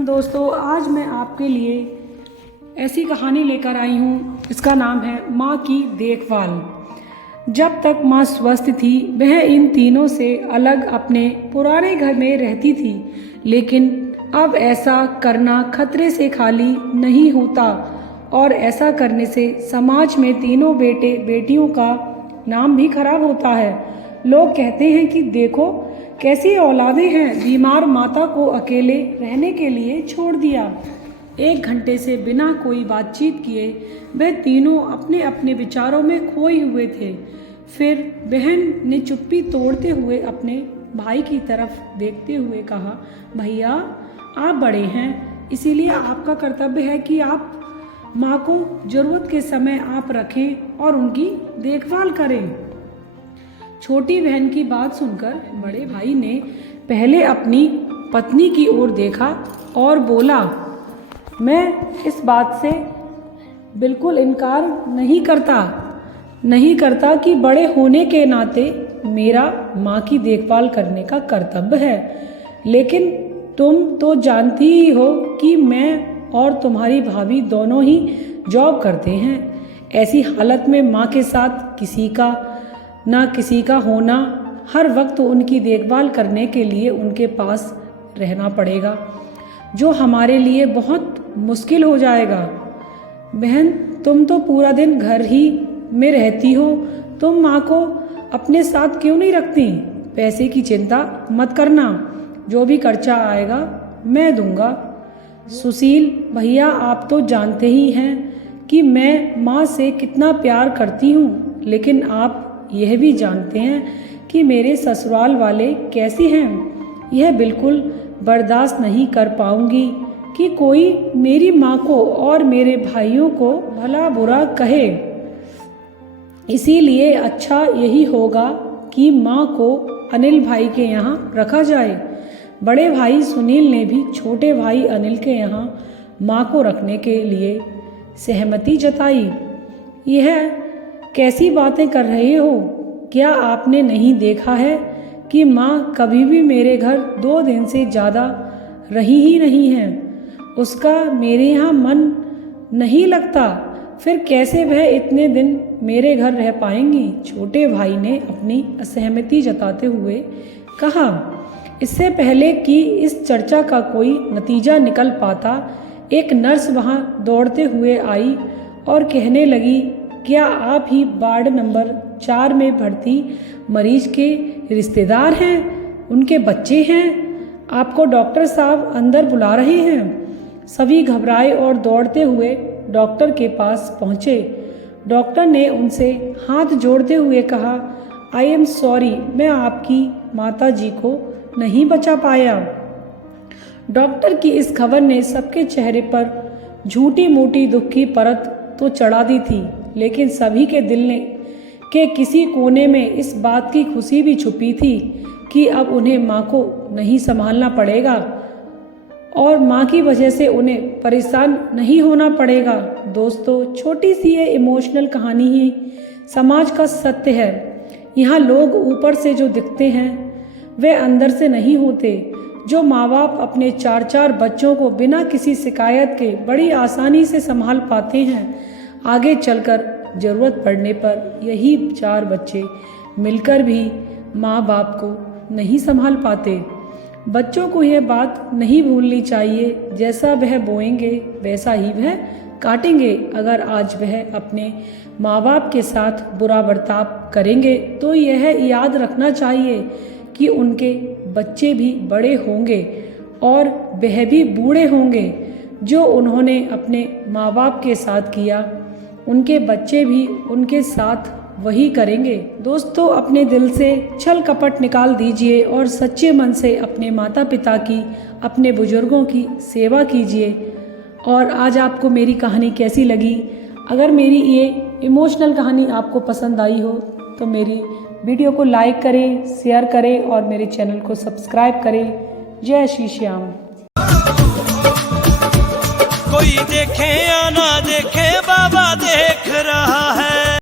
दोस्तों, आज मैं आपके लिए ऐसी कहानी लेकर आई हूँ। इसका नाम है माँ की देखभाल। जब तक माँ स्वस्थ थी वह इन तीनों से अलग अपने पुराने घर में रहती थी, लेकिन अब ऐसा करना खतरे से खाली नहीं होता और ऐसा करने से समाज में तीनों बेटे बेटियों का नाम भी खराब होता है। लोग कहते हैं कि देखो कैसी औलादें हैं, बीमार माता को अकेले रहने के लिए छोड़ दिया। 1 घंटे से बिना कोई बातचीत किए वह तीनों अपने अपने विचारों में खोए हुए थे। फिर बहन ने चुप्पी तोड़ते हुए अपने भाई की तरफ देखते हुए कहा, भैया आप बड़े हैं, इसीलिए आपका कर्तव्य है कि आप माँ को ज़रूरत के समय आप रखें और उनकी देखभाल करें। छोटी बहन की बात सुनकर बड़े भाई ने पहले अपनी पत्नी की ओर देखा और बोला, मैं इस बात से बिल्कुल इनकार नहीं करता कि बड़े होने के नाते मेरा माँ की देखभाल करने का कर्तव्य है, लेकिन तुम तो जानती ही हो कि मैं और तुम्हारी भाभी दोनों ही जॉब करते हैं। ऐसी हालत में माँ के साथ किसी का होना, हर वक्त उनकी देखभाल करने के लिए उनके पास रहना पड़ेगा, जो हमारे लिए बहुत मुश्किल हो जाएगा। बहन, तुम तो पूरा दिन घर ही में रहती हो, तुम माँ को अपने साथ क्यों नहीं रखती? पैसे की चिंता मत करना, जो भी खर्चा आएगा मैं दूंगा। सुशील भैया, आप तो जानते ही हैं कि मैं माँ से कितना प्यार करती हूँ, लेकिन आप यह भी जानते हैं कि मेरे ससुराल वाले कैसे हैं। यह बिल्कुल बर्दाश्त नहीं कर पाऊंगी कि कोई मेरी माँ को और मेरे भाइयों को भला बुरा कहे। इसीलिए अच्छा यही होगा कि माँ को अनिल भाई के यहाँ रखा जाए। बड़े भाई सुनील ने भी छोटे भाई अनिल के यहाँ माँ को रखने के लिए सहमति जताई। यह कैसी बातें कर रहे हो? क्या आपने नहीं देखा है कि माँ कभी भी मेरे घर 2 दिन से ज़्यादा रही ही नहीं है? उसका मेरे यहाँ मन नहीं लगता, फिर कैसे वह इतने दिन मेरे घर रह पाएंगी? छोटे भाई ने अपनी असहमति जताते हुए कहा। इससे पहले कि इस चर्चा का कोई नतीजा निकल पाता, एक नर्स वहां दौड़ते हुए आई और कहने लगी, क्या आप ही वार्ड नंबर 4 में भर्ती मरीज के रिश्तेदार हैं? उनके बच्चे हैं? आपको डॉक्टर साहब अंदर बुला रहे हैं। सभी घबराए और दौड़ते हुए डॉक्टर के पास पहुंचे। डॉक्टर ने उनसे हाथ जोड़ते हुए कहा, आई एम सॉरी, मैं आपकी माता जी को नहीं बचा पाया। डॉक्टर की इस खबर ने सबके चेहरे पर झूठी मूठी दुख की परत तो चढ़ा दी थी, लेकिन सभी के दिल के किसी कोने में इस बात की खुशी भी छुपी थी कि अब उन्हें माँ को नहीं संभालना पड़ेगा और माँ की वजह से उन्हें परेशान नहीं होना पड़ेगा। दोस्तों, छोटी सी ये इमोशनल कहानी ही समाज का सत्य है। यहाँ लोग ऊपर से जो दिखते हैं वे अंदर से नहीं होते। जो माँ बाप अपने 4-4 बच्चों को बिना किसी शिकायत के बड़ी आसानी से संभाल पाते हैं, आगे चलकर ज़रूरत पड़ने पर यही 4 बच्चे मिलकर भी माँ बाप को नहीं संभाल पाते। बच्चों को यह बात नहीं भूलनी चाहिए, जैसा वह बोएंगे वैसा ही वह काटेंगे। अगर आज वह अपने माँ बाप के साथ बुरा बर्ताव करेंगे तो यह याद रखना चाहिए कि उनके बच्चे भी बड़े होंगे और वह भी बूढ़े होंगे। जो उन्होंने अपने माँ बाप के साथ किया, उनके बच्चे भी उनके साथ वही करेंगे। दोस्तों, अपने दिल से छल कपट निकाल दीजिए और सच्चे मन से अपने माता पिता की, अपने बुजुर्गों की सेवा कीजिए। और आज आपको मेरी कहानी कैसी लगी? अगर मेरी ये इमोशनल कहानी आपको पसंद आई हो तो मेरी वीडियो को लाइक करें, शेयर करें और मेरे चैनल को सब्सक्राइब करें। जय श्री श्याम। कोई देखे या ना देखे, बाबा देख रहा है।